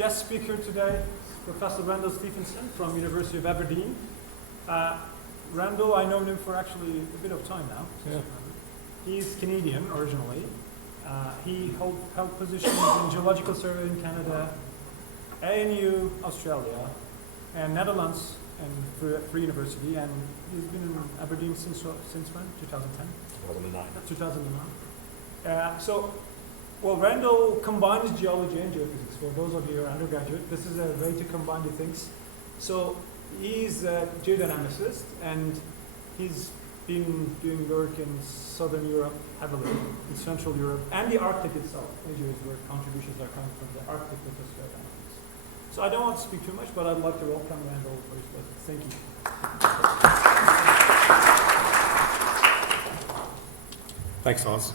guest speaker today is Professor Randell Stephenson from University of Aberdeen. Randell, I know him for actually a bit of time now. Yeah. He's Canadian originally. He held positions in Geological Survey in Canada, ANU, Australia, and Netherlands, and Free University, and he's been in Aberdeen since when? 2010? 2009. 2009. Well, Randell combines geology and geophysics. For those of you who are undergraduate, this is a way to combine the things. So he's a geodynamicist, and he's been doing work in Southern Europe heavily, in Central Europe, and the Arctic itself. Major his work contributions are coming from the Arctic lithosphere analysis. So I don't want to speak too much, but I'd like to welcome Randell first. Thank you. Thanks, Oz.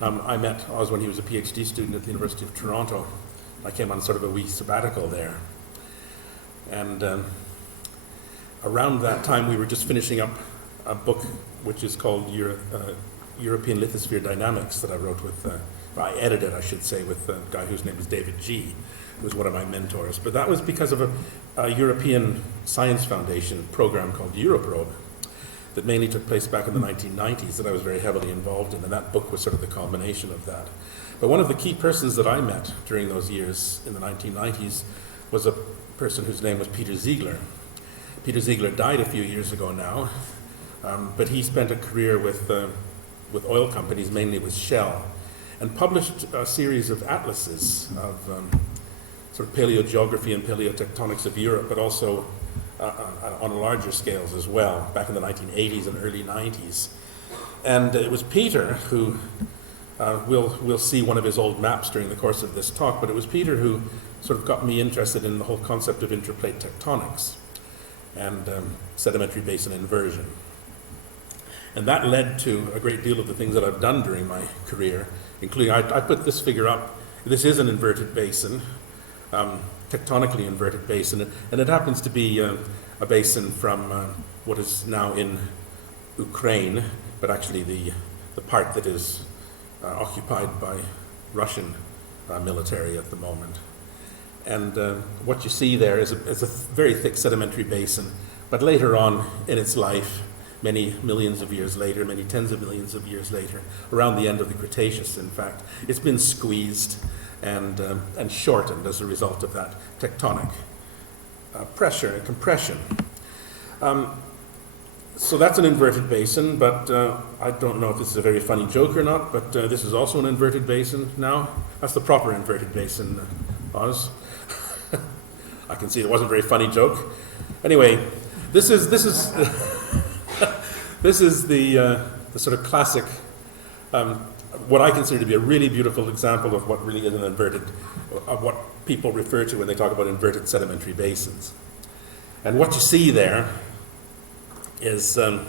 I met Oz when he was a PhD student at the University of Toronto. I came on sort of a wee sabbatical there. And around that time, we were just finishing up a book which is called European Lithosphere Dynamics that I wrote with, I edited, I should say, with a guy whose name is David G., who was one of my mentors. But that was because of a European Science Foundation program called Europrobe that mainly took place back in the 1990s that I was very heavily involved in, and that book was sort of the culmination of that. But one of the key persons that I met during those years in the 1990s was a person whose name was Peter Ziegler. Peter Ziegler died a few years ago now, but he spent a career with oil companies, mainly with Shell, and published a series of atlases of sort of paleogeography and paleotectonics of Europe, but also on larger scales as well, back in the 1980s and early 90s. And it was Peter who, we'll see one of his old maps during the course of this talk, but it was Peter who sort of got me interested in the whole concept of intraplate tectonics and sedimentary basin inversion. And that led to a great deal of the things that I've done during my career, including, I put this figure up. This is an inverted basin, tectonically inverted basin, and it happens to be a basin from what is now in Ukraine, but actually the part that is occupied by Russian military at the moment. And what you see there is a very thick sedimentary basin, but later on in its life, many millions of years later, many tens of millions of years later, around the end of the Cretaceous, in fact, it's been squeezed and shortened as a result of that tectonic pressure and compression. So that's an inverted basin, but I don't know if this is a very funny joke or not, but this is also an inverted basin now. That's the proper inverted basin, Oz. I can see it wasn't a very funny joke. Anyway, this is this is the sort of classic, what I consider to be a really beautiful example of what really is an inverted, of what people refer to when they talk about inverted sedimentary basins. And what you see there is this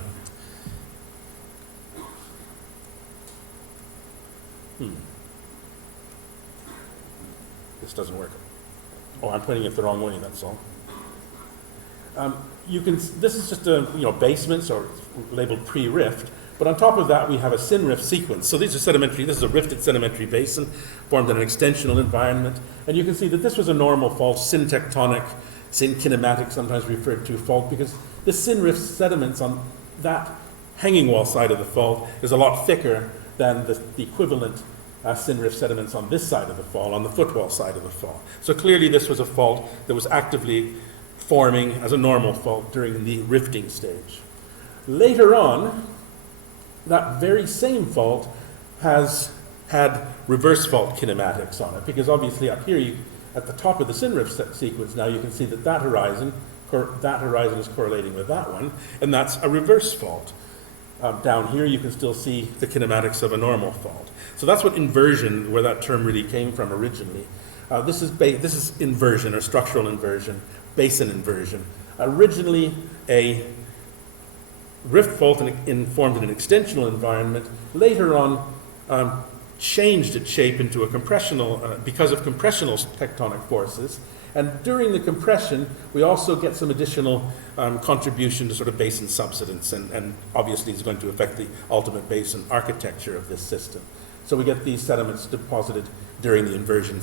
doesn't work. Oh, I'm pointing it the wrong way, that's all. This is just basements or labeled pre-rift, but on top of that we have a syn-rift sequence. So these are sedimentary, this is a rifted sedimentary basin formed in an extensional environment, and you can see that this was a normal fault, syntectonic, synkinematic, sometimes referred to fault, because the syn-rift sediments on that hanging wall side of the fault is a lot thicker than the equivalent syn-rift sediments on this side of the fault, on the footwall side of the fault. So clearly this was a fault that was actively forming as a normal fault during the rifting stage. Later on, that very same fault has had reverse fault kinematics on it, because obviously up here, at the top of the syn-rift sequence now, you can see that horizon is correlating with that one, and that's a reverse fault. Down here, you can still see the kinematics of a normal fault. So that's what inversion, where that term really came from originally. This is inversion, or structural inversion, basin inversion. Originally a rift fault formed in an extensional environment, later on changed its shape into a compressional, because of compressional tectonic forces. And during the compression, we also get some additional contribution to sort of basin subsidence, and obviously it's going to affect the ultimate basin architecture of this system. So we get these sediments deposited during the inversion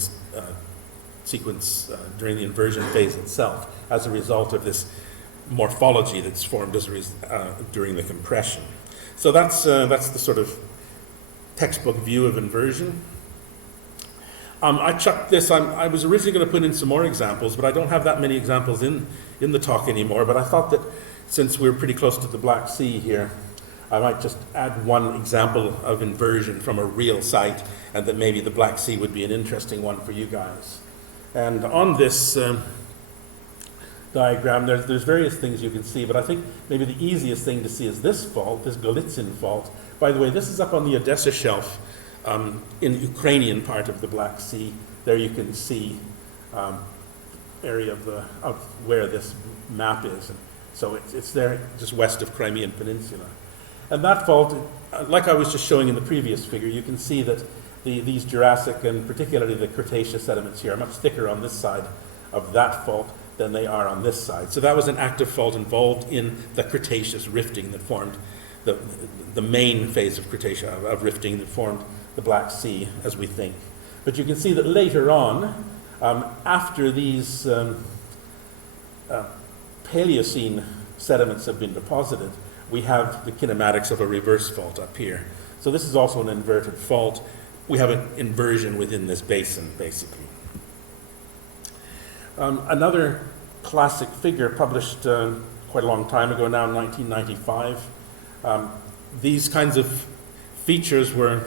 sequence during the inversion phase itself as a result of this morphology that's formed during the compression. So that's the sort of textbook view of inversion. I chucked this. I was originally going to put in some more examples, but I don't have that many examples in the talk anymore. But I thought that since we're pretty close to the Black Sea here, I might just add one example of inversion from a real site, and that maybe the Black Sea would be an interesting one for you guys. And on this diagram, there's various things you can see, but I think maybe the easiest thing to see is this fault, this Golitsyn fault. By the way, this is up on the Odessa Shelf in the Ukrainian part of the Black Sea. There you can see area of where this map is. And so it's there just west of Crimean Peninsula. And that fault, like I was just showing in the previous figure, you can see that these Jurassic and particularly the Cretaceous sediments here are much thicker on this side of that fault than they are on this side. So that was an active fault involved in the Cretaceous rifting that formed the main phase of Cretaceous of rifting that formed the Black Sea, as we think. But you can see that later on, after these Paleocene sediments have been deposited, we have the kinematics of a reverse fault up here. So this is also an inverted fault. We have an inversion within this basin, basically. Another classic figure published quite a long time ago now, in 1995. These kinds of features were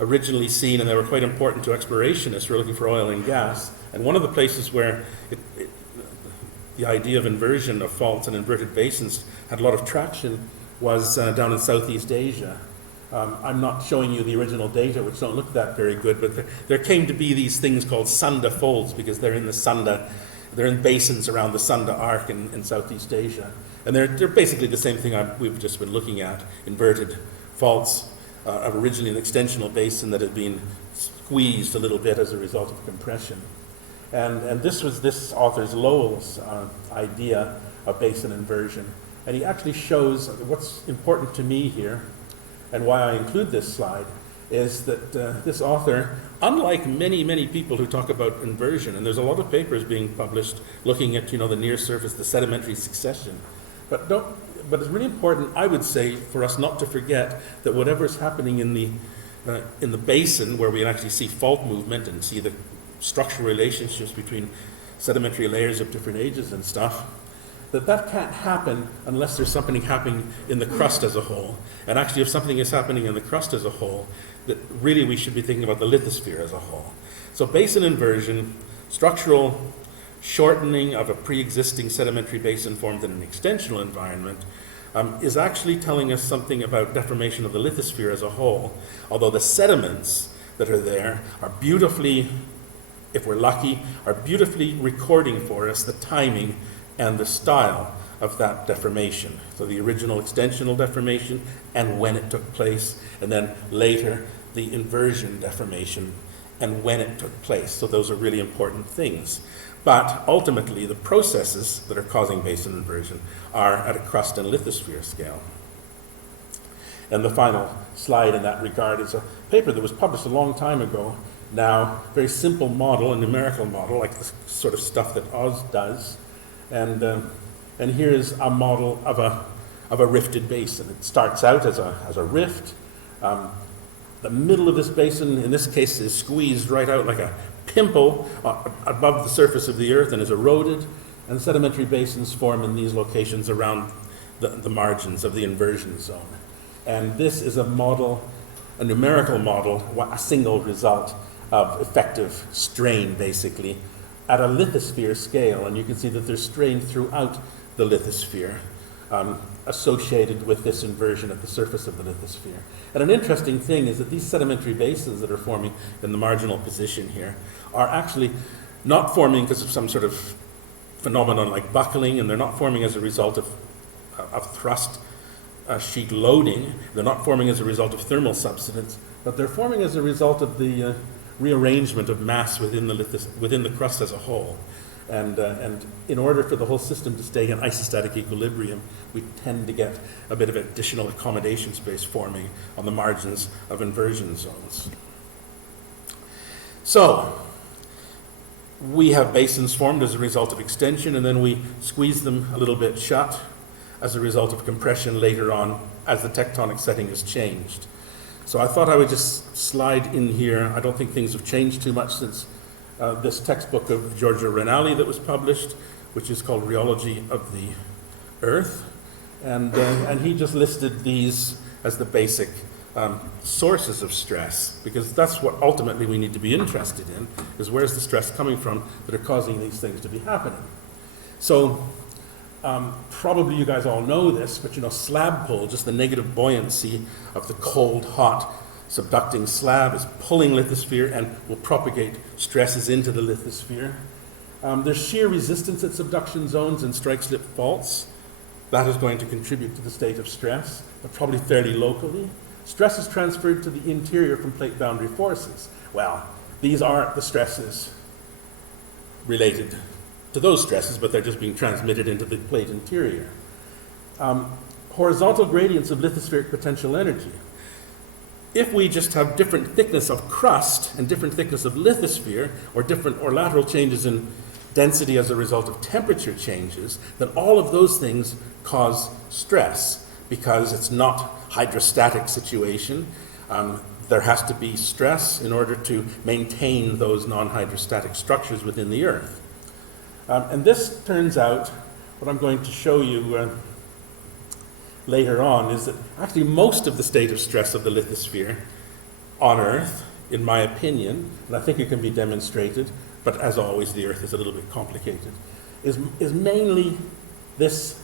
originally seen, and they were quite important to explorationists who were looking for oil and gas. And one of the places where the idea of inversion of faults and inverted basins had a lot of traction was down in Southeast Asia. I'm not showing you the original data, which don't look that very good, but there came to be these things called Sunda faults because they're in the Sunda, they're in basins around the Sunda Arc in Southeast Asia. And they're basically the same thing we've just been looking at, inverted faults of originally an extensional basin that had been squeezed a little bit as a result of compression. And this was this author's, Lowell's, idea of basin inversion. And he actually shows what's important to me here, and why I include this slide, is that this author, unlike many, many people who talk about inversion, and there's a lot of papers being published looking at, the near surface, the sedimentary succession, but it's really important, I would say, for us not to forget that whatever's happening in the basin, where we can actually see fault movement and see the structural relationships between sedimentary layers of different ages and stuff, that can't happen unless there's something happening in the crust as a whole. And actually, if something is happening in the crust as a whole, that really we should be thinking about the lithosphere as a whole. So basin inversion, structural shortening of a pre-existing sedimentary basin formed in an extensional environment, is actually telling us something about deformation of the lithosphere as a whole, although the sediments that are there are beautifully, if we're lucky, are beautifully recording for us the timing and the style of that deformation. So the original extensional deformation and when it took place, and then later the inversion deformation and when it took place. So those are really important things. But ultimately, the processes that are causing basin inversion are at a crust and lithosphere scale. And the final slide in that regard is a paper that was published a long time ago. Now, very simple model, a numerical model, like the sort of stuff that Oz does. And here's a model of a rifted basin. It starts out as a rift. The middle of this basin, in this case, is squeezed right out like a pimple above the surface of the earth and is eroded. And sedimentary basins form in these locations around the margins of the inversion zone. And this is a model, a numerical model, a single result of effective strain, basically, at a lithosphere scale. And you can see that there's strain throughout the lithosphere associated with this inversion at the surface of the lithosphere. And an interesting thing is that these sedimentary basins that are forming in the marginal position here are actually not forming because of some sort of phenomenon like buckling, and they're not forming as a result of thrust sheet loading. They're not forming as a result of thermal subsidence, but they're forming as a result of the rearrangement of mass within the crust as a whole. And in order for the whole system to stay in isostatic equilibrium, we tend to get a bit of additional accommodation space forming on the margins of inversion zones. So, we have basins formed as a result of extension, and then we squeeze them a little bit shut as a result of compression later on as the tectonic setting has changed. So I thought I would just slide in here. I don't think things have changed too much since this textbook of Giorgio Ranalli that was published, which is called Rheology of the Earth. And he just listed these as the basic sources of stress, because that's what ultimately we need to be interested in, is where's the stress coming from that are causing these things to be happening. So probably you guys all know this, but slab pull, just the negative buoyancy of the cold, hot, subducting slab is pulling lithosphere and will propagate stresses into the lithosphere. There's shear resistance at subduction zones and strike-slip faults. That is going to contribute to the state of stress, but probably fairly locally. Stress is transferred to the interior from plate boundary forces. Well, these aren't the stresses related to those stresses, but they're just being transmitted into the plate interior. Horizontal gradients of lithospheric potential energy. If we just have different thickness of crust and different thickness of lithosphere, or lateral changes in density as a result of temperature changes, then all of those things cause stress, because it's not hydrostatic situation. There has to be stress in order to maintain those non-hydrostatic structures within the Earth. And this turns out, what I'm going to show you later on, is that actually most of the state of stress of the lithosphere on Earth, in my opinion, and I think it can be demonstrated, but as always the Earth is a little bit complicated, is mainly this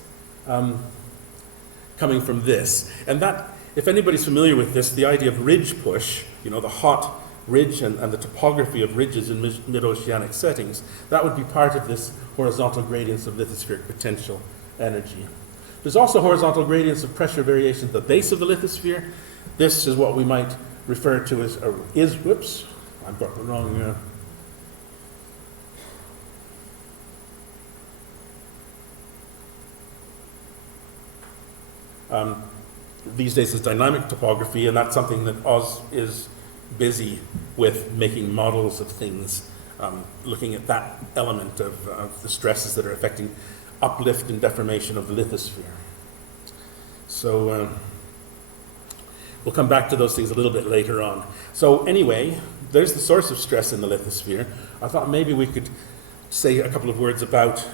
coming from this. And that, if anybody's familiar with this, the idea of ridge push, the hot ridge and the topography of ridges in mid-oceanic settings, that would be part of this horizontal gradients of lithospheric potential energy. There's also horizontal gradients of pressure variation at the base of the lithosphere. This is what we might refer to as, whoops, I've got the wrong, these days is dynamic topography, and that's something that Oz is busy with, making models of things, looking at that element of the stresses that are affecting uplift and deformation of the lithosphere. So we'll come back to those things a little bit later on. So anyway, there's the source of stress in the lithosphere. I thought maybe we could say a couple of words about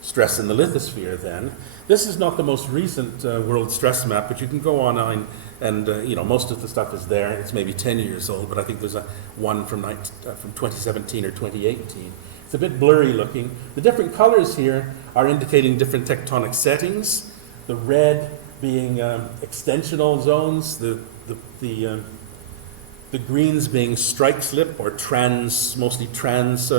stress in the lithosphere then. This is not the most recent world stress map, but you can go online and most of the stuff is there. It's maybe 10 years old, but I think there's one from 2017 or 2018. It's a bit blurry looking. The different colors here are indicating different tectonic settings. The red being extensional zones, the greens being strike slip or mostly trans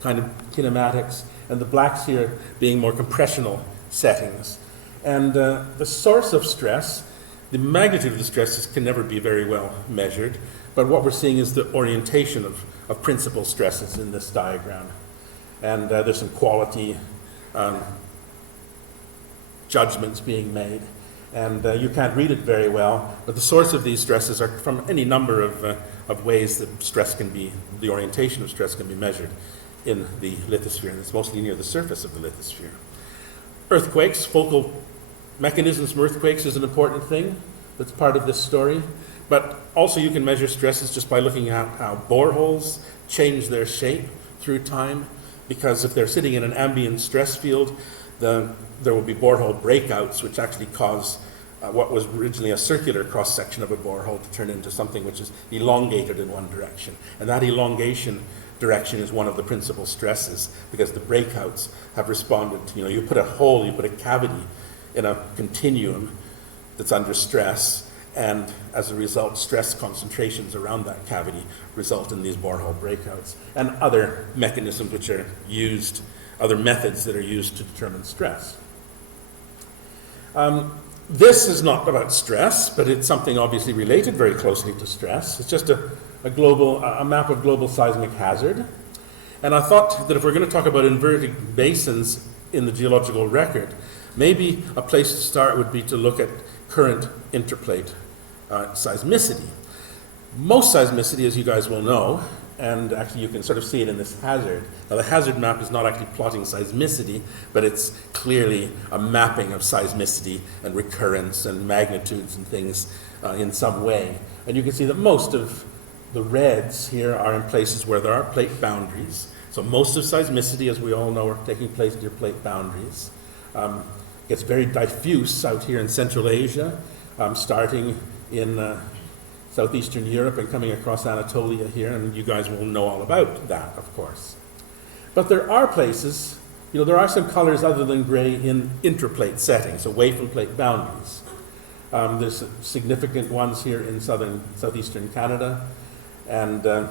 kind of kinematics, and the blacks here being more compressional settings. And the source of stress, the magnitude of the stresses can never be very well measured, but what we're seeing is the orientation of principal stresses in this diagram. And there's some quality judgments being made. And you can't read it very well, but the source of these stresses are from any number of ways that stress can be, the orientation of stress can be measured in the lithosphere, and it's mostly near the surface of the lithosphere. Earthquakes, focal mechanisms from earthquakes is an important thing that's part of this story, but also you can measure stresses just by looking at how boreholes change their shape through time, because if they're sitting in an ambient stress field, there will be borehole breakouts which actually cause what was originally a circular cross-section of a borehole to turn into something which is elongated in one direction. And that elongation direction is one of the principal stresses, because the breakouts have responded to, you put a hole, you put a cavity in a continuum that's under stress, and as a result, stress concentrations around that cavity result in these borehole breakouts, and other mechanisms which are used, other methods that are used to determine stress. This is not about stress, but it's something obviously related very closely to stress. It's just a map of global seismic hazard. And I thought that if we're going to talk about inverted basins in the geological record, maybe a place to start would be to look at current intraplate seismicity. Most seismicity, as you guys will know, And actually you can sort of see it in this hazard. Now the hazard map is not actually plotting seismicity, but it's clearly a mapping of seismicity and recurrence and magnitudes and things in some way. And you can see that most of the reds here are in places where there are plate boundaries. So most of seismicity, as we all know, are taking place near plate boundaries. It's very diffuse out here in Central Asia, starting in southeastern Europe and coming across Anatolia here, and you guys will know all about that, of course. But there are places, there are some colors other than gray in intraplate settings, away from plate boundaries. There's significant ones here in southeastern Canada, and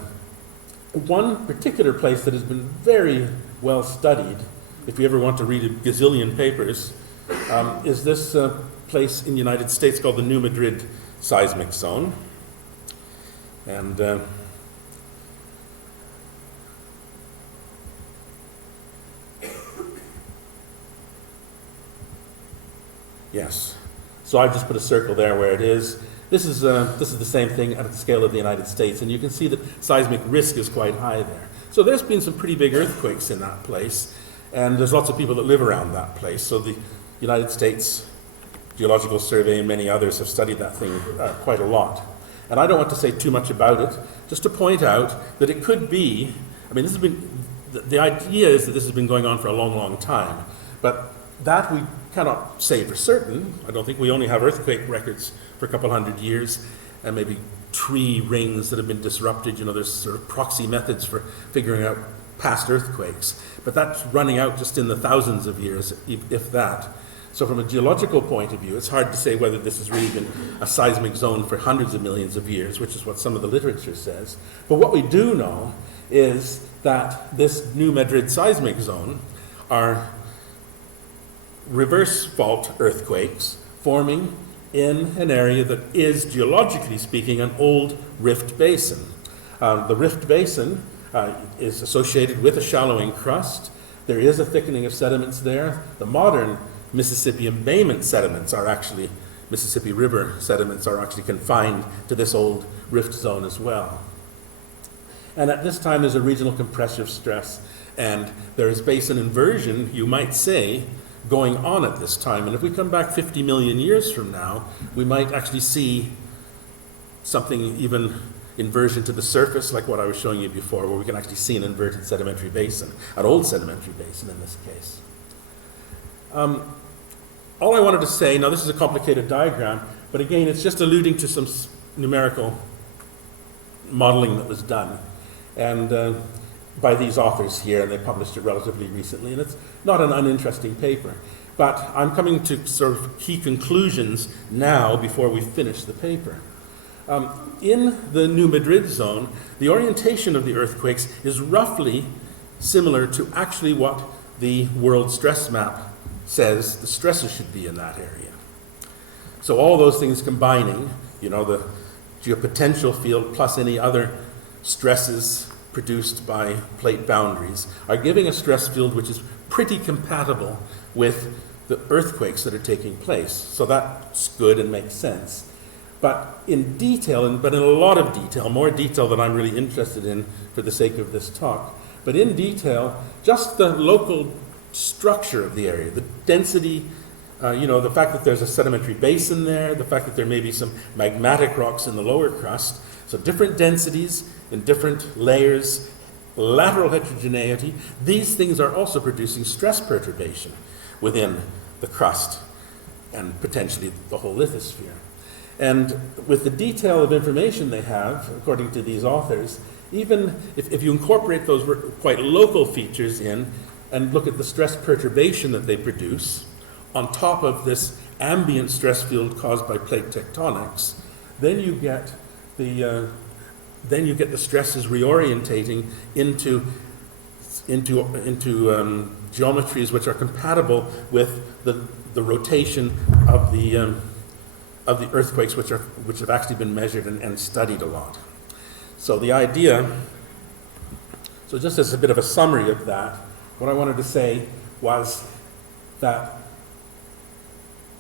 one particular place that has been very well studied, if you ever want to read a gazillion papers, is this place in the United States called the New Madrid seismic zone. And yes, so I've just put a circle there where it is. This is the same thing at the scale of the United States, and you can see that seismic risk is quite high there. So there's been some pretty big earthquakes in that place, and there's lots of people that live around that place. So the United States Geological Survey and many others have studied that thing quite a lot. And I don't want to say too much about it, just to point out that it could be, this has been, the idea is that this has been going on for a long, long time, but that we cannot say for certain. I don't think we only have earthquake records for a couple hundred years, and maybe tree rings that have been disrupted. There's sort of proxy methods for figuring out past earthquakes, but that's running out just in the thousands of years, if that. So from a geological point of view, it's hard to say whether this has really been a seismic zone for hundreds of millions of years, which is what some of the literature says. But what we do know is that this New Madrid seismic zone are reverse fault earthquakes forming in an area that is, geologically speaking, an old rift basin. The rift basin is associated with a shallowing crust. There is a thickening of sediments there. The modern Mississippi embayment sediments are actually, Mississippi River sediments are actually confined to this old rift zone as well. And at this time there's a regional compressive stress, and there is basin inversion, you might say, going on at this time. And if we come back 50 million years from now, we might actually see something, even inversion to the surface, like what I was showing you before, where we can actually see an inverted sedimentary basin, an old sedimentary basin in this case. All I wanted to say, now this is a complicated diagram, but again, it's just alluding to some numerical modeling that was done, and by these authors here, and they published it relatively recently, and it's not an uninteresting paper. But I'm coming to sort of key conclusions now before we finish the paper. In the New Madrid zone, the orientation of the earthquakes is roughly similar to actually what the world stress map says the stresses should be in that area. So all those things combining, the geopotential field plus any other stresses produced by plate boundaries, are giving a stress field which is pretty compatible with the earthquakes that are taking place. So that's good and makes sense. But in detail, but in a lot of detail, more detail than I'm really interested in for the sake of this talk, but in detail, just the local structure of the area, the density, the fact that there's a sedimentary basin there, the fact that there may be some magmatic rocks in the lower crust, so different densities in different layers, lateral heterogeneity, these things are also producing stress perturbation within the crust and potentially the whole lithosphere. And with the detail of information they have, according to these authors, even if you incorporate those quite local features in and look at the stress perturbation that they produce on top of this ambient stress field caused by plate tectonics, then you get the stresses reorientating into geometries which are compatible with the rotation of the earthquakes which have actually been measured and studied a lot. So the idea, so just as a bit of a summary of that, what I wanted to say was that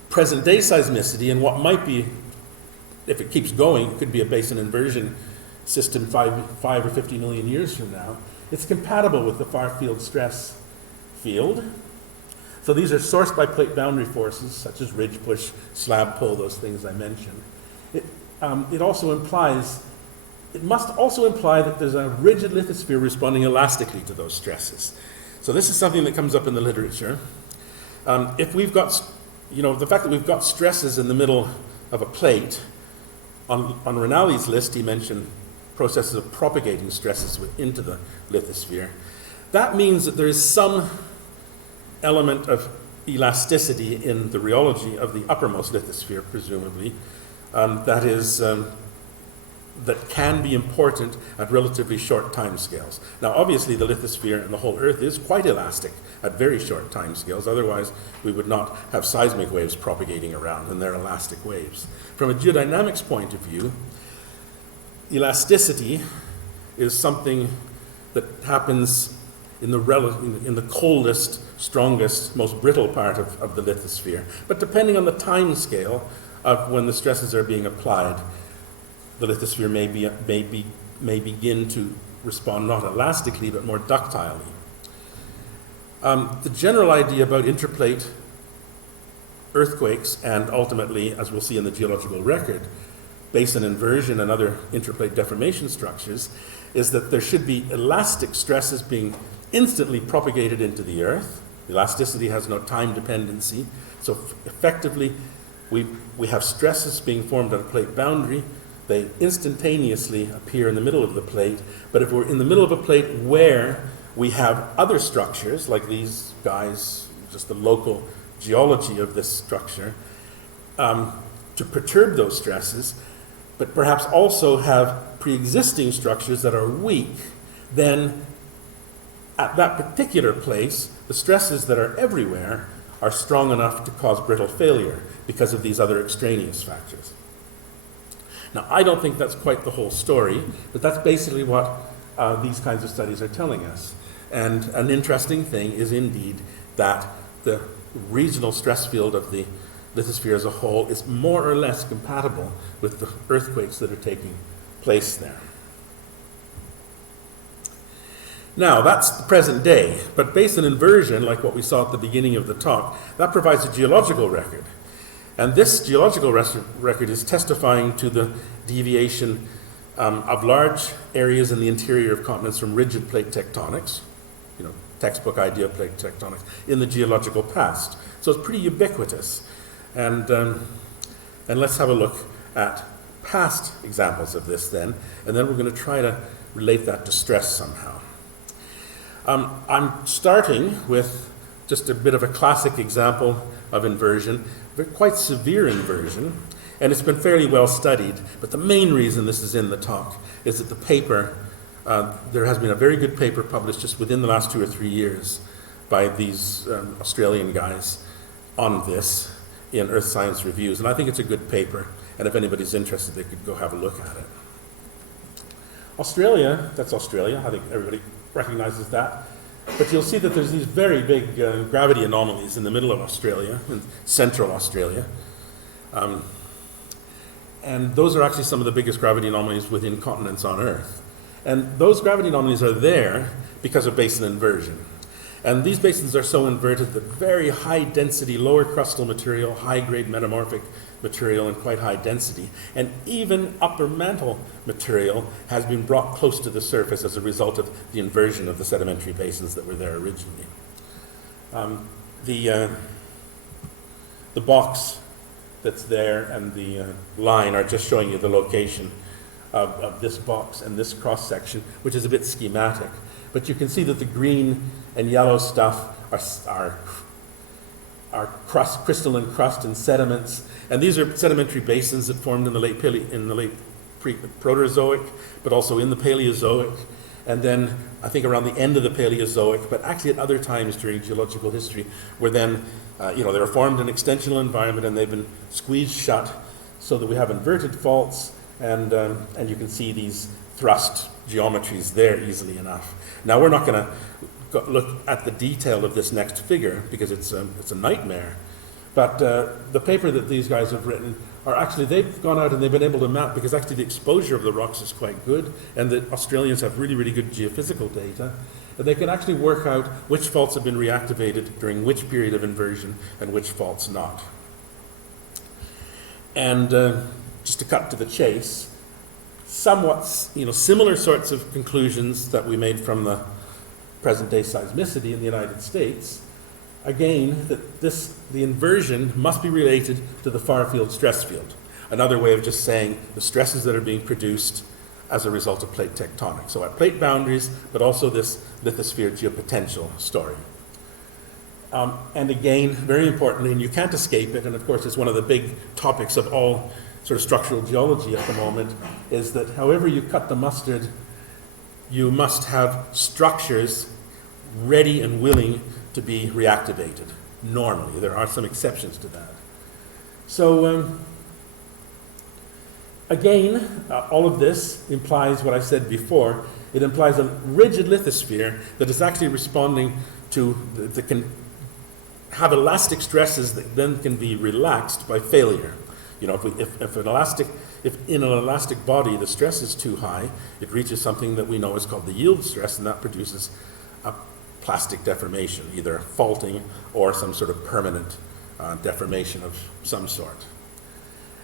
present-day seismicity and what might be, if it keeps going, could be a basin inversion system five or 50 million years from now, it's compatible with the far-field stress field. So these are sourced by plate boundary forces, such as ridge push, slab pull, those things I mentioned. It must also imply that there's a rigid lithosphere responding elastically to those stresses. So this is something that comes up in the literature. If we've got, the fact that we've got stresses in the middle of a plate, on Ranalli's list he mentioned processes of propagating stresses into the lithosphere. That means that there is some element of elasticity in the rheology of the uppermost lithosphere, presumably, that can be important at relatively short time scales. Now, obviously, the lithosphere and the whole Earth is quite elastic at very short time scales. Otherwise, we would not have seismic waves propagating around, and they're elastic waves. From a geodynamics point of view, elasticity is something that happens in the coldest, strongest, most brittle part of the lithosphere. But depending on the time scale of when the stresses are being applied, the lithosphere may begin to respond not elastically, but more ductilely. The general idea about intraplate earthquakes, and ultimately, as we'll see in the geological record, basin inversion and other intraplate deformation structures, is that there should be elastic stresses being instantly propagated into the Earth. Elasticity has no time dependency, so effectively we have stresses being formed at a plate boundary. They instantaneously appear in the middle of the plate, but if we're in the middle of a plate where we have other structures, like these guys, just the local geology of this structure, to perturb those stresses, but perhaps also have pre-existing structures that are weak, then at that particular place, the stresses that are everywhere are strong enough to cause brittle failure because of these other extraneous factors. Now, I don't think that's quite the whole story, but that's basically what these kinds of studies are telling us. And an interesting thing is indeed that the regional stress field of the lithosphere as a whole is more or less compatible with the earthquakes that are taking place there. Now, that's the present day, but basin inversion, like what we saw at the beginning of the talk, that provides a geological record. And this geological record is testifying to the deviation of large areas in the interior of continents from rigid plate tectonics, textbook idea of plate tectonics, in the geological past. So it's pretty ubiquitous. And let's have a look at past examples of this then, and then we're going to try to relate that to stress somehow. I'm starting with just a bit of a classic example of inversion, but quite severe inversion, and it's been fairly well studied. But the main reason this is in the talk is that the paper, there has been a very good paper published just within the last 2 or 3 years by these Australian guys on this in Earth Science Reviews, and I think it's a good paper, and if anybody's interested, they could go have a look at it. Australia, that's Australia, I think everybody recognizes that. But you'll see that there's these very big gravity anomalies in the middle of Australia, in central Australia. And those are actually some of the biggest gravity anomalies within continents on Earth. And those gravity anomalies are there because of basin inversion. And these basins are so inverted that very high density, lower crustal material, high grade metamorphic material and quite high density, and even upper mantle material has been brought close to the surface as a result of the inversion of the sedimentary basins that were there originally. The box that's there and the line are just showing you the location of this box and this cross section, which is a bit schematic. But you can see that the green and yellow stuff are crystalline crust and sediments, and these are sedimentary basins that formed in the late Proterozoic, but also in the Paleozoic, and then I think around the end of the Paleozoic, but actually at other times during geological history, where then they were formed in extensional environment and they've been squeezed shut, so that we have inverted faults, and you can see these thrust geometries there easily enough. Now we're not going to look at the detail of this next figure because it's a nightmare. But the paper that these guys have written are actually, they've gone out and they've been able to map, because actually the exposure of the rocks is quite good, and the Australians have really, really good geophysical data, and they can actually work out which faults have been reactivated during which period of inversion and which faults not. And just to cut to the chase, somewhat similar sorts of conclusions that we made from the present-day seismicity in the United States. Again, that the inversion must be related to the far-field stress field. Another way of just saying the stresses that are being produced as a result of plate tectonics. So at plate boundaries, but also this lithosphere geopotential story. And again, very importantly, and you can't escape it, and of course it's one of the big topics of all sort of structural geology at the moment, is that however you cut the mustard, you must have structures ready and willing to be reactivated normally. There are some exceptions to that. So again, all of this implies what I said before. It implies a rigid lithosphere that is actually responding to, that can have elastic stresses that then can be relaxed by failure. You know, if in an elastic body the stress is too high, it reaches something that we know is called the yield stress, and that produces a plastic deformation, either faulting or some sort of permanent deformation of some sort.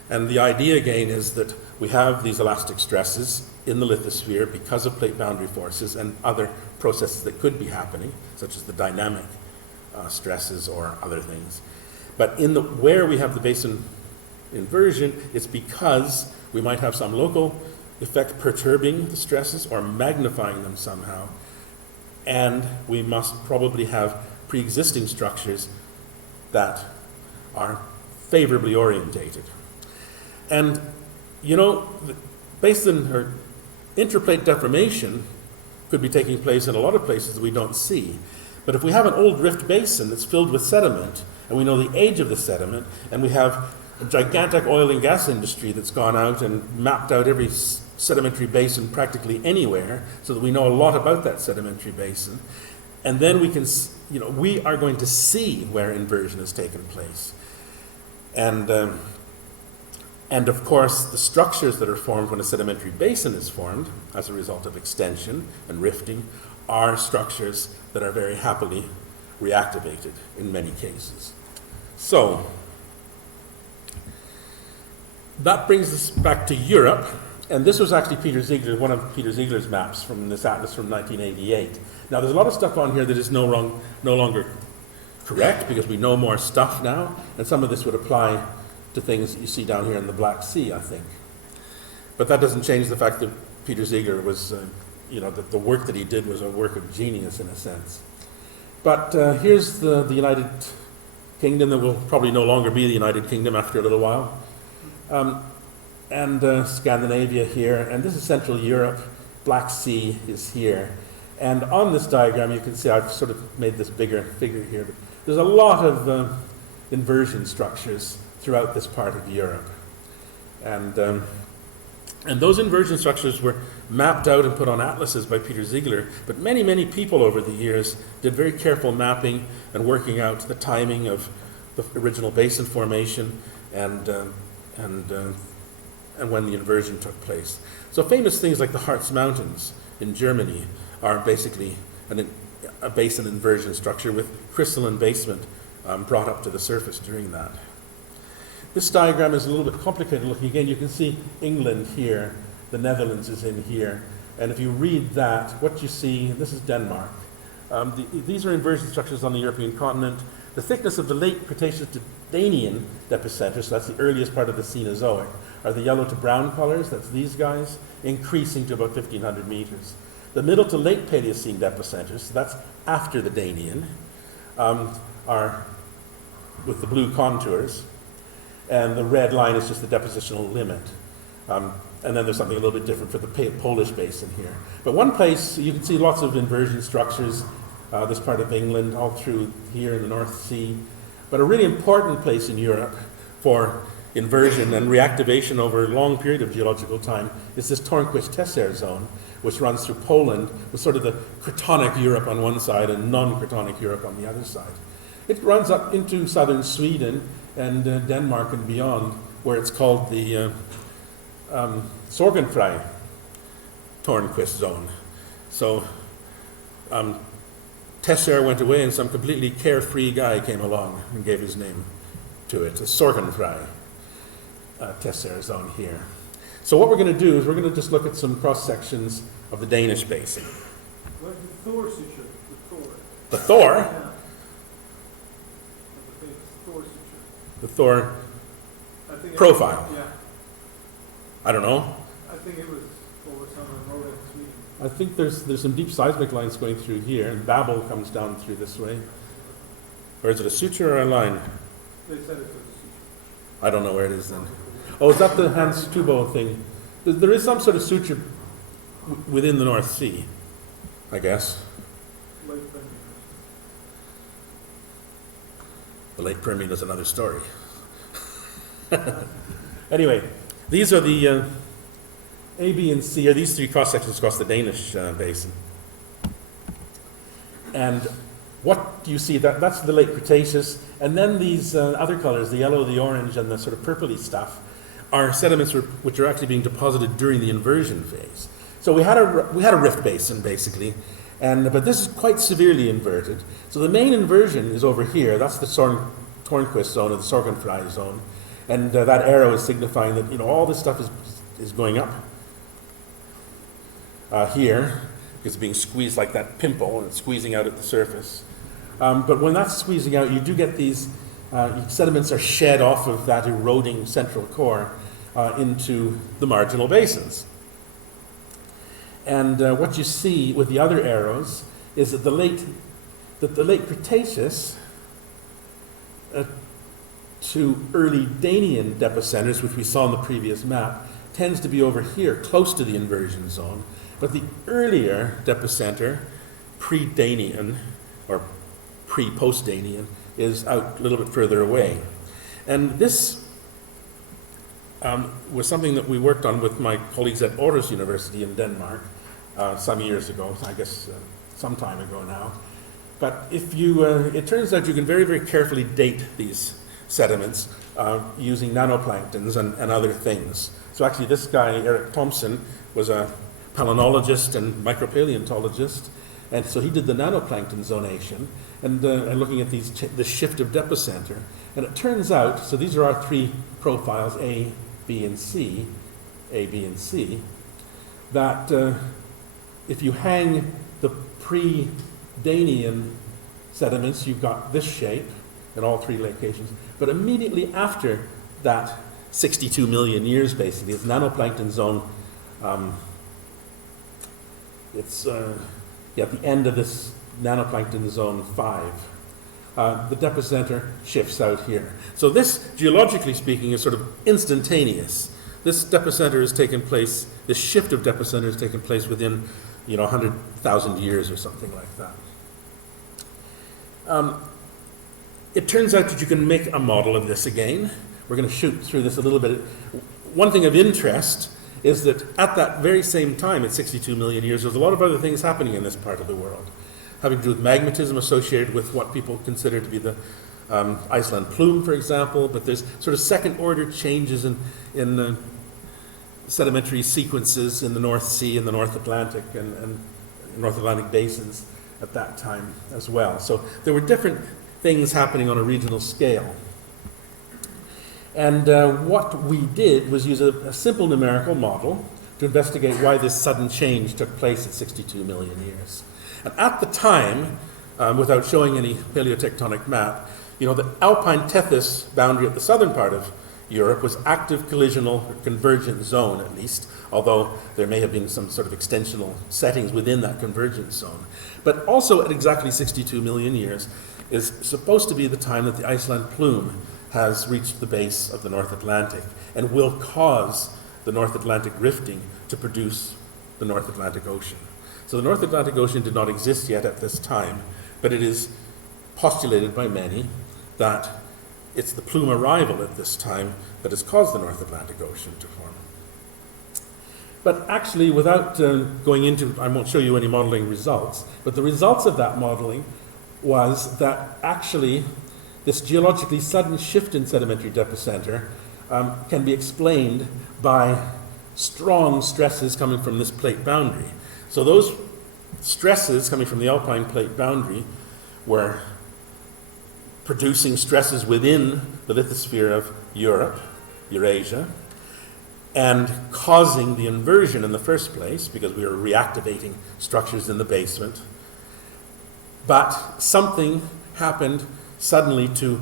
And the idea again is that we have these elastic stresses in the lithosphere because of plate boundary forces and other processes that could be happening, such as the dynamic stresses or other things. But where we have the basin inversion, it's because we might have some local effect perturbing the stresses or magnifying them somehow, and we must probably have pre-existing structures that are favorably orientated. And you know, the basin or intraplate deformation could be taking place in a lot of places that we don't see. But if we have an old rift basin that's filled with sediment, and we know the age of the sediment, and we have a gigantic oil and gas industry that's gone out and mapped out every sedimentary basin practically anywhere, so that we know a lot about that sedimentary basin, and then we can, we are going to see where inversion has taken place. And of course, the structures that are formed when a sedimentary basin is formed as a result of extension and rifting are structures that are very happily reactivated in many cases. So, that brings us back to Europe, and this was actually one of Peter Ziegler's maps from this atlas from 1988. Now, there's a lot of stuff on here that is no longer correct, because we know more stuff now, and some of this would apply to things that you see down here in the Black Sea, I think. But that doesn't change the fact that Peter Ziegler was, that the work that he did was a work of genius in a sense. But here's the United Kingdom that will probably no longer be the United Kingdom after a little while. And Scandinavia here, and this is Central Europe. Black Sea is here. And on this diagram, you can see I've sort of made this bigger figure here. But there's a lot of inversion structures throughout this part of Europe. And those inversion structures were mapped out and put on atlases by Peter Ziegler, but many, many people over the years did very careful mapping and working out the timing of the original basin formation and when the inversion took place. So famous things like the Harz Mountains in Germany are basically a basin inversion structure with crystalline basement brought up to the surface during that. This diagram is a little bit complicated looking. Again, you can see England here, the Netherlands is in here, and if you read that, what you see, this is Denmark. These are inversion structures on the European continent. The thickness of the late Cretaceous to Danian epicenters, so that's the earliest part of the Cenozoic, are the yellow to brown colors, that's these guys, increasing to about 1,500 meters. The middle to late Paleocene epicenters, so that's after the Danian, are with the blue contours, and the red line is just the depositional limit. And then there's something a little bit different for the Polish basin here. But one place, you can see lots of inversion structures, this part of England, all through here in the North Sea. But a really important place in Europe for inversion and reactivation over a long period of geological time is this Tornquist-Tesser zone, which runs through Poland, with sort of the Cretonic Europe on one side and non-Cretonic Europe on the other side. It runs up into southern Sweden and Denmark and beyond where it's called the Sorgenfrei Tornquist zone. So Tesser went away and some completely carefree guy came along and gave his name to it, a Sorgenfrei Tesser zone here. So what we're going to do is we're going to just look at some cross-sections of the Danish Basin. Where's the Thor suture? The Thor. The Thor? Yeah. The famous Thor suture. The Thor I think profile? Yeah. I don't know. I think it was over some remote in Sweden. I think there's some deep seismic lines going through here, and Babel comes down through this way. Or is it a suture or a line? They said it was a suture. I don't know where it is then. Oh, is that the Hans Tubo thing? There is some sort of suture within the North Sea, I guess. Lake Permian. The Lake Permian is another story. Anyway, these are the A, B, and C, are these three cross-sections across the Danish basin. And what do you see? That's the late Cretaceous, and then these other colors, the yellow, the orange, and the sort of purpley stuff, are sediments which are actually being deposited during the inversion phase. So we had a rift basin, basically, but this is quite severely inverted. So the main inversion is over here. That's the Tornquist zone, or the Sorgenfrei zone, and that arrow is signifying that all this stuff is going up here. It's being squeezed like that pimple, and it's squeezing out at the surface. But when that's squeezing out, you do get these sediments are shed off of that eroding central core into the marginal basins. And what you see with the other arrows is that the late Cretaceous to early Danian depicenters, which we saw in the previous map, tends to be over here, close to the inversion zone. But the earlier depicenter, pre-Danian, or pre-post-Danian, is out a little bit further away. And this was something that we worked on with my colleagues at Aarhus University in Denmark some years ago, I guess some time ago now. But if you, it turns out you can very, very carefully date these sediments using nanoplanktons and other things. So actually this guy, Eric Thompson, was a palynologist and micropaleontologist, and so he did the nanoplankton zonation and looking at the shift of depicenter. And it turns out, so these are our three profiles, A, B, and C, that if you hang the pre-Danian sediments, you've got this shape in all three locations. But immediately after that 62 million years, basically, it's nanoplankton zone. It's at the end of this nanoplankton zone 5. The depicenter shifts out here. So this, geologically speaking, is sort of instantaneous. This depicenter has taken place, this shift of depicenter has taken place within 100,000 years or something like that. It turns out that you can make a model of this again. We're going to shoot through this a little bit. One thing of interest is that at that very same time, at 62 million years, there's a lot of other things happening in this part of the world, having to do with magmatism associated with what people consider to be the Iceland plume, for example, but there's sort of second-order changes in sedimentary sequences in the North Sea and the North Atlantic and North Atlantic basins at that time as well. So there were different things happening on a regional scale. And what we did was use a simple numerical model to investigate why this sudden change took place at 62 million years. And at the time, without showing any paleotectonic map, the Alpine Tethys boundary at the southern part of Europe was active collisional or convergent zone, at least, although there may have been some sort of extensional settings within that convergent zone. But also at exactly 62 million years is supposed to be the time that the Iceland plume has reached the base of the North Atlantic and will cause the North Atlantic rifting to produce the North Atlantic Ocean. So the North Atlantic Ocean did not exist yet at this time, but it is postulated by many that it's the plume arrival at this time that has caused the North Atlantic Ocean to form. But actually, without going into, I won't show you any modeling results, but the results of that modeling was that actually this geologically sudden shift in sedimentary depicenter can be explained by strong stresses coming from this plate boundary. So those stresses coming from the alpine plate boundary were producing stresses within the lithosphere of Europe, Eurasia, and causing the inversion in the first place because we were reactivating structures in the basement. But something happened suddenly to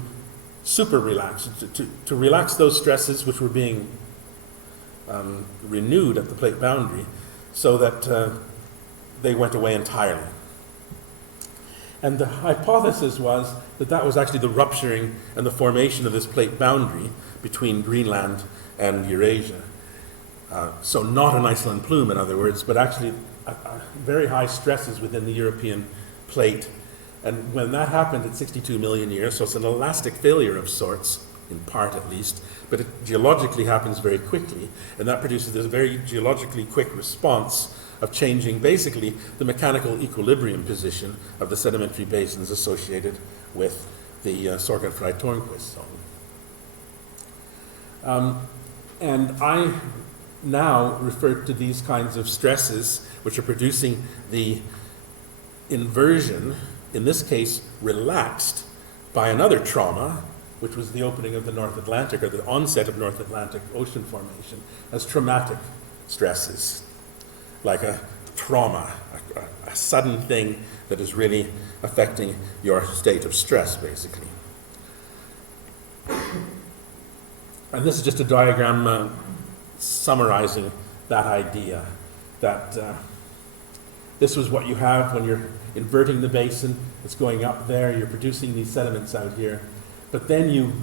super relax, to relax those stresses which were being renewed at the plate boundary so that they went away entirely. And the hypothesis was that that was actually the rupturing and the formation of this plate boundary between Greenland and Eurasia. So not an Iceland plume, in other words, but actually very high stresses within the European plate. And when that happened at 62 million years, so it's an elastic failure of sorts, in part at least, but it geologically happens very quickly, and that produces this very geologically quick response of changing basically the mechanical equilibrium position of the sedimentary basins associated with the Sorgenfrei-Tornquist zone. And I now refer to these kinds of stresses which are producing the inversion, in this case relaxed by another trauma, which was the opening of the North Atlantic, or the onset of North Atlantic Ocean formation, as traumatic stresses, like a trauma, a sudden thing that is really affecting your state of stress, basically. And this is just a diagram summarizing that idea, that this was what you have when you're inverting the basin. It's going up there, you're producing these sediments out here, but then you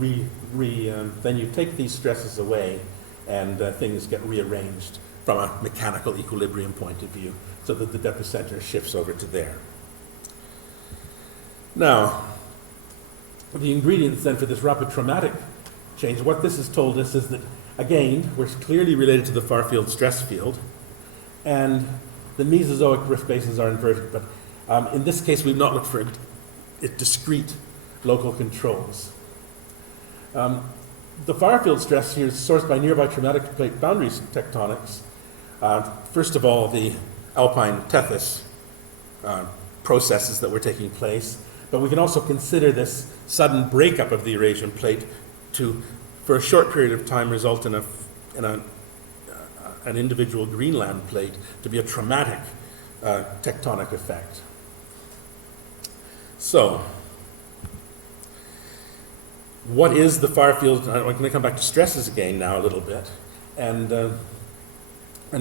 then you take these stresses away, and things get rearranged from a mechanical equilibrium point of view, so that the depth center shifts over to there. Now, the ingredients then for this rapid traumatic change, what this has told us is that, again, we're clearly related to the far-field stress field, and the Mesozoic rift basins are inverted, but in this case we've not looked for discrete local controls. The far-field stress here is sourced by nearby traumatic plate boundary tectonics. First of all, the Alpine Tethys processes that were taking place, but we can also consider this sudden breakup of the Eurasian plate to, for a short period of time, result in an individual Greenland plate to be a traumatic tectonic effect. So, what is the far field? I'm going to come back to stresses again now a little bit, and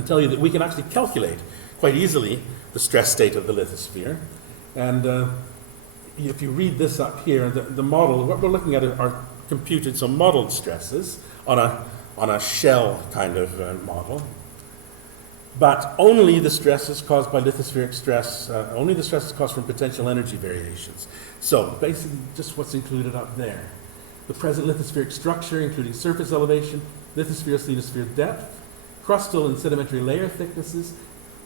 tell you that we can actually calculate quite easily the stress state of the lithosphere. And if you read this up here, the model, what we're looking at are computed, so modeled stresses on a shell kind of model. But only the stresses caused by lithospheric stress, only the stresses caused from potential energy variations. So basically just what's included up there. The present lithospheric structure, including surface elevation, lithosphere-asthenosphere depth, crustal and sedimentary layer thicknesses,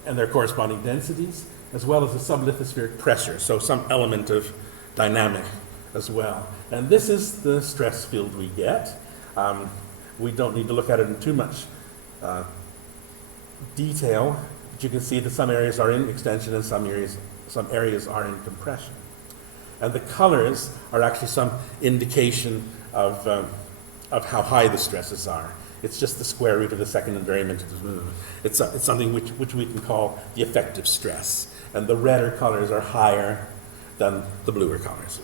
and their corresponding densities, as well as the sublithospheric pressure, so some element of dynamic as well. And this is the stress field we get. We don't need to look at it in too much detail, but you can see that some areas are in extension and some areas are in compression. And the colors are actually some indication of how high the stresses are. It's just the square root of the second invariant of the moon. It's something which we can call the effective stress. And the redder colors are higher than the bluer colors.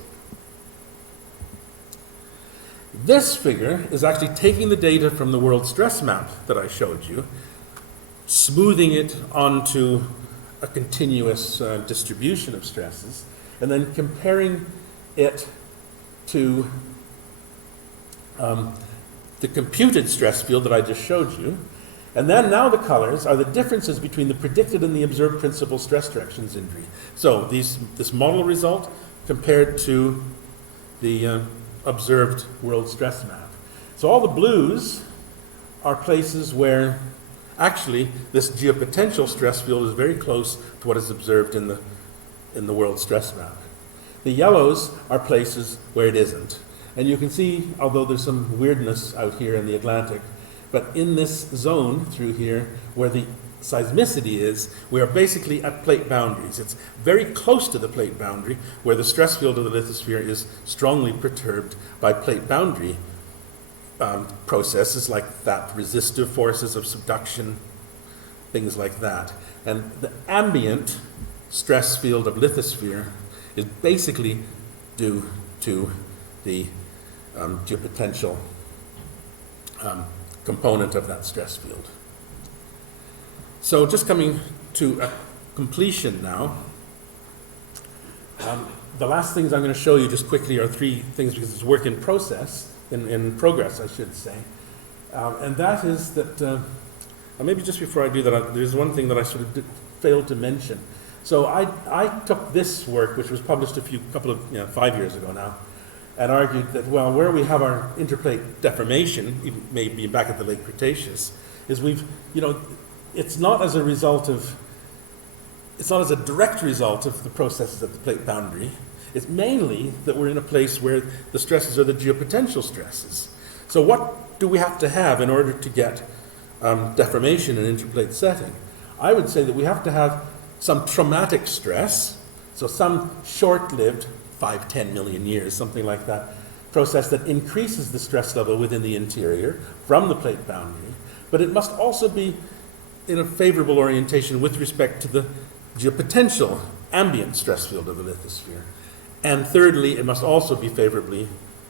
This figure is actually taking the data from the world stress map that I showed you, smoothing it onto a continuous distribution of stresses, and then comparing it to the computed stress field that I just showed you. And then now the colors are the differences between the predicted and the observed principal stress directions in DRI. So this model result compared to the observed world stress map. So all the blues are places where actually this geopotential stress field is very close to what is observed in the world stress map. The yellows are places where it isn't. And you can see, although there's some weirdness out here in the Atlantic, but in this zone through here, where the seismicity is, we are basically at plate boundaries. It's very close to the plate boundary, where the stress field of the lithosphere is strongly perturbed by plate boundary processes like that, resistive forces of subduction, things like that. And the ambient stress field of lithosphere is basically due to the geopotential component of that stress field. So just coming to a completion now, the last things I'm going to show you just quickly are three things, because it's work in process, in progress, I should say. And that is that, maybe just before I do that, there's one thing that I sort of failed to mention. So I took this work, which was published 5 years ago now, and argued that, well, where we have our interplate deformation, even maybe back at the late Cretaceous, is it's not as a direct result of the processes at the plate boundary. It's mainly that we're in a place where the stresses are the geopotential stresses. So what do we have to have in order to get deformation in interplate setting? I would say that we have to have some traumatic stress, so some short-lived 5-10 million years, something like that, process that increases the stress level within the interior from the plate boundary, but it must also be in a favorable orientation with respect to the geopotential ambient stress field of the lithosphere. And thirdly, it must also be favorably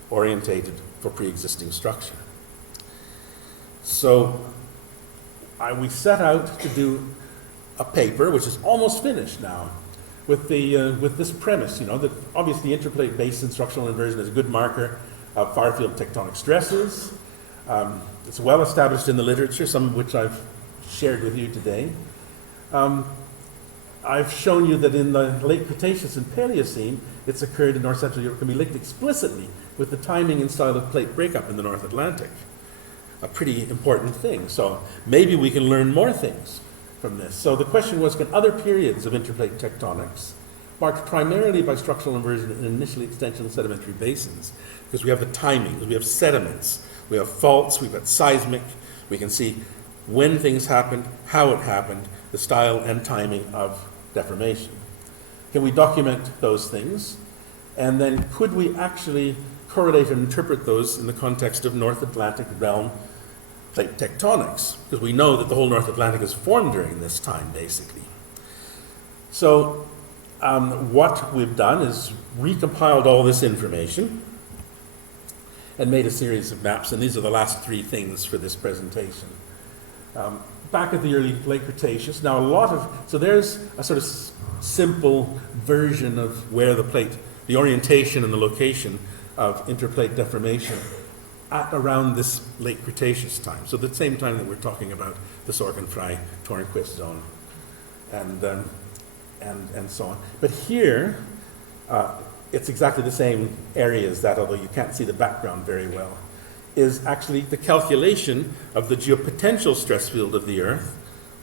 orientated for pre-existing structure. So we set out to do a paper, which is almost finished now, with this premise, that obviously interplate basin structural inversion is a good marker of far-field tectonic stresses. It's well established in the literature, some of which I've shared with you today. I've shown you that in the late Cretaceous and Paleocene, it's occurred in North Central Europe, can be linked explicitly with the timing and style of plate breakup in the North Atlantic. A pretty important thing. So maybe we can learn more things from this. So the question was, can other periods of interplate tectonics, marked primarily by structural inversion and initially extensional sedimentary basins, because we have the timing, we have sediments, we have faults, we've got seismic, we can see when things happened, how it happened, the style and timing of deformation. Can we document those things? And then could we actually correlate and interpret those in the context of North Atlantic realm plate tectonics? Because we know that the whole North Atlantic is formed during this time, basically. So what we've done is recompiled all this information and made a series of maps, and these are the last three things for this presentation. Back at the early late Cretaceous, now so there's a sort of simple version of where the orientation and the location of interplate deformation at around this late Cretaceous time. So the same time that we're talking about the Sorgenfrei Tornquist zone and so on. But here, it's exactly the same area as that, although you can't see the background very well, is actually the calculation of the geopotential stress field of the Earth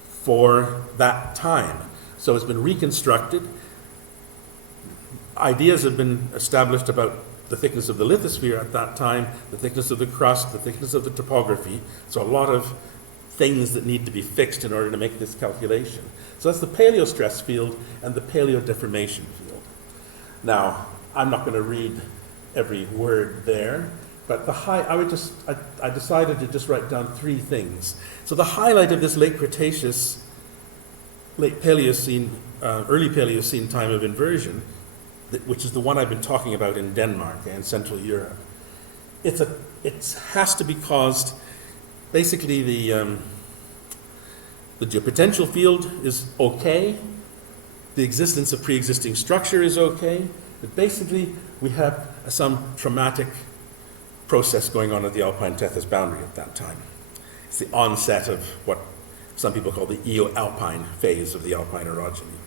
for that time. So it's been reconstructed. Ideas have been established about the thickness of the lithosphere at that time, the thickness of the crust, the thickness of the topography. So a lot of things that need to be fixed in order to make this calculation. So that's the paleostress field and the paleodeformation field. Now, I'm not going to read every word there, but I decided to just write down three things. So the highlight of this late Cretaceous, late Paleocene, early Paleocene time of inversion, which is the one I've been talking about in Denmark and Central Europe. It has to be caused, basically the geopotential field is okay, the existence of pre-existing structure is okay, but basically we have some traumatic process going on at the Alpine Tethys boundary at that time. It's the onset of what some people call the Eo-Alpine phase of the Alpine orogeny.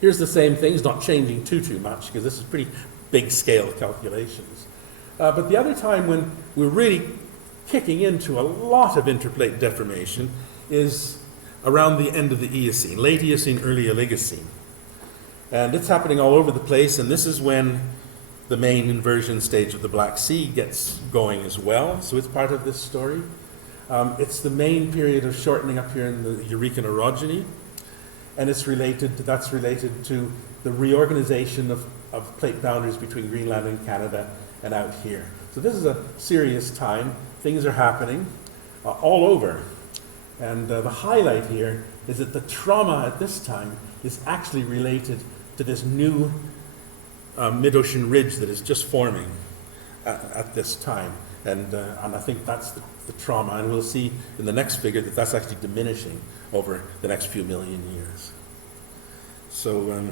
Here's the same thing. It's not changing too much because this is pretty big scale calculations. But the other time when we're really kicking into a lot of interplate deformation is around the end of the Eocene, late Eocene, early Oligocene. And it's happening all over the place, and this is when the main inversion stage of the Black Sea gets going as well, so it's part of this story. It's the main period of shortening up here in the Eurasian orogeny, and that's related to the reorganization of plate boundaries between Greenland and Canada and out here. So this is a serious time. Things are happening all over. And the highlight here is that the trauma at this time is actually related to this new mid-ocean ridge that is just forming at this time. And I think that's the trauma. And we'll see in the next figure that that's actually diminishing over the next few million years. So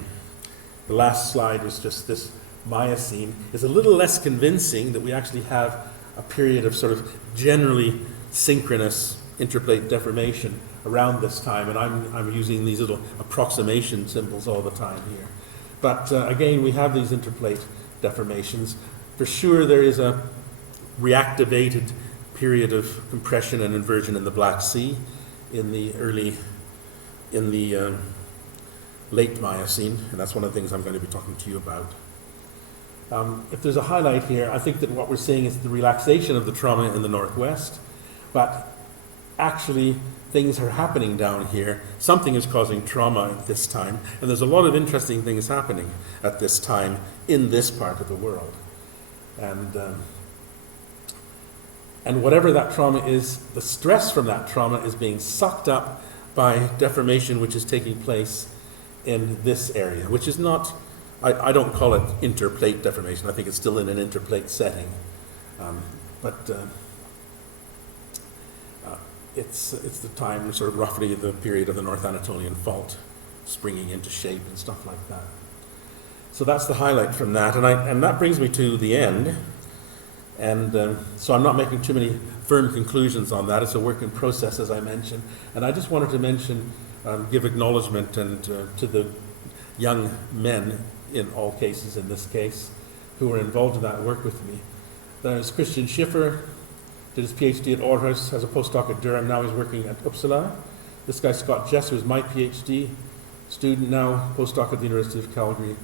the last slide was just this Miocene. It's a little less convincing that we actually have a period of sort of generally synchronous intraplate deformation around this time, and I'm using these little approximation symbols all the time here. But again, we have these interplate deformations. For sure, there is a reactivated period of compression and inversion in the Black Sea in the late Miocene, and that's one of the things I'm going to be talking to you about. If there's a highlight here, I think that what we're seeing is the relaxation of the trauma in the northwest, but actually things are happening down here. Something is causing trauma at this time, and there's a lot of interesting things happening at this time in this part of the world. And whatever that trauma is, the stress from that trauma is being sucked up by deformation which is taking place in this area, which is not, I don't call it interplate deformation. I think it's still in an interplate setting. It's the time, sort of roughly the period of the North Anatolian Fault springing into shape and stuff like that. So that's the highlight from that, and that brings me to the end. And so I'm not making too many firm conclusions on that. It's a work in process, as I mentioned. And I just wanted to mention, give acknowledgement and to the young men, in all cases, in this case, who were involved in that work with me. There's Christian Schiffer, did his PhD at Aarhus, has a postdoc at Durham, now he's working at Uppsala. This guy, Scott Jess, who's my PhD student now, postdoc at the University of Calgary.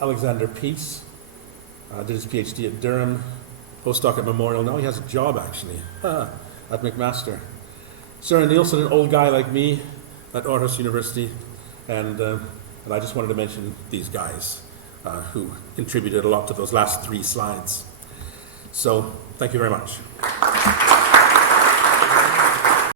Alexander Peace, did his PhD at Durham, postdoc at Memorial. Now he has a job, actually, at McMaster. Søren Nielsen, an old guy like me at Aarhus University, and I just wanted to mention these guys who contributed a lot to those last 3 slides. So, thank you very much.